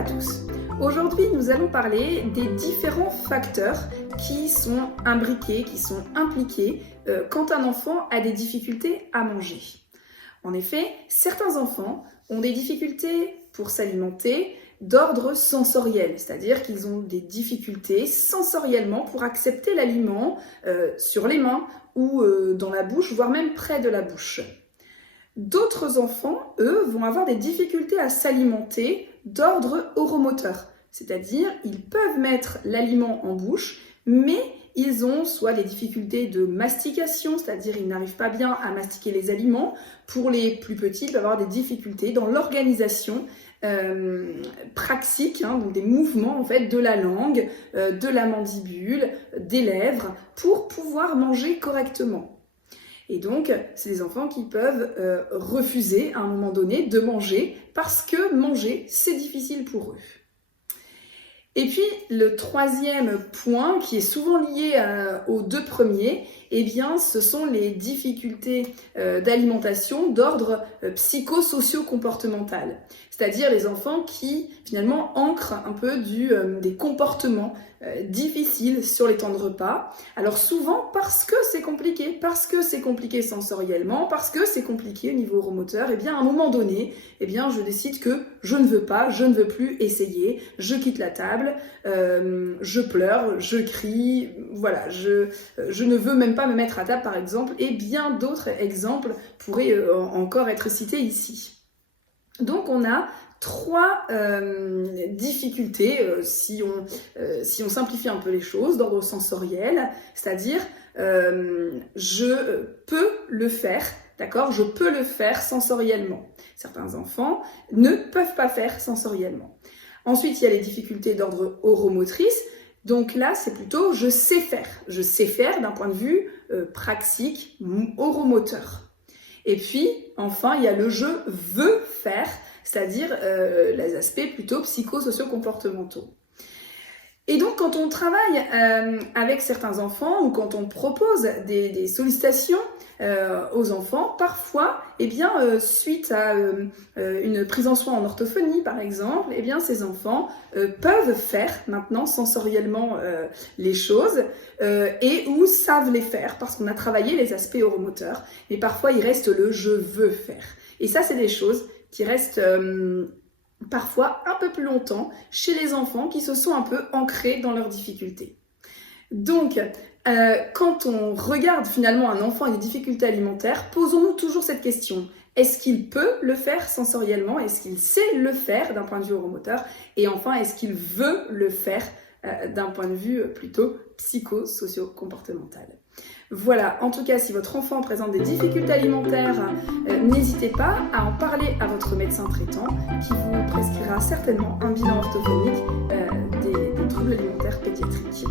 à tous. Aujourd'hui, nous allons parler des différents facteurs qui sont imbriqués, qui sont impliqués quand un enfant a des difficultés à manger. En effet, certains enfants ont des difficultés pour s'alimenter d'ordre sensoriel, c'est-à-dire qu'ils ont des difficultés sensoriellement pour accepter l'aliment sur les mains ou dans la bouche, voire même près de la bouche. D'autres enfants, eux, vont avoir des difficultés à s'alimenter d'ordre oromoteur, c'est-à-dire ils peuvent mettre l'aliment en bouche, mais ils ont soit des difficultés de mastication, c'est-à-dire ils n'arrivent pas bien à mastiquer les aliments. Pour les plus petits, ils peuvent avoir des difficultés dans l'organisation praxique, donc des mouvements en fait de la langue, de la mandibule, des lèvres, pour pouvoir manger correctement. Et donc, c'est des enfants qui peuvent refuser à un moment donné de manger parce que manger, c'est difficile pour eux. Et puis, le troisième point qui est souvent lié aux deux premiers, eh bien, ce sont les difficultés d'alimentation d'ordre psychosocio-comportemental. C'est-à-dire les enfants qui, finalement, ancrent un peu des comportements difficiles sur les temps de repas. Alors souvent parce que c'est compliqué sensoriellement, parce que c'est compliqué au niveau oromoteur, eh bien, à un moment donné, eh bien, je décide que je ne veux plus essayer, je quitte la table, je pleure, je crie, voilà, je ne veux même pas me mettre à table par exemple, et bien d'autres exemples pourraient encore être cités ici. Donc on a trois difficultés, si on simplifie un peu les choses, d'ordre sensoriel, c'est-à-dire je peux le faire, d'accord ? Je peux le faire sensoriellement. Certains enfants ne peuvent pas faire sensoriellement. Ensuite, il y a les difficultés d'ordre oromotrice. Donc là, c'est plutôt je sais faire. Je sais faire d'un point de vue praxique, oromoteur. Et puis, enfin, il y a le je veux faire, c'est-à-dire les aspects plutôt psychosocio-comportementaux. Et donc, quand on travaille avec certains enfants ou quand on propose des sollicitations aux enfants, parfois, eh bien, suite à une prise en soin en orthophonie, par exemple, eh bien, ces enfants peuvent faire maintenant sensoriellement les choses et ou savent les faire parce qu'on a travaillé les aspects oromoteurs. Mais parfois, il reste le « je veux faire ». Et ça, c'est des choses qui restent parfois un peu plus longtemps chez les enfants qui se sont un peu ancrés dans leurs difficultés. Donc, quand on regarde finalement un enfant et des difficultés alimentaires, posons-nous toujours cette question. Est-ce qu'il peut le faire sensoriellement? Est-ce qu'il sait le faire d'un point de vue oromoteur? Et enfin, est-ce qu'il veut le faire d'un point de vue plutôt psycho-socio-comportemental? Voilà, en tout cas, si votre enfant présente des difficultés alimentaires, n'hésitez pas à en parler à votre médecin traitant qui vous prescrira certainement un bilan orthophonique des troubles alimentaires pédiatriques.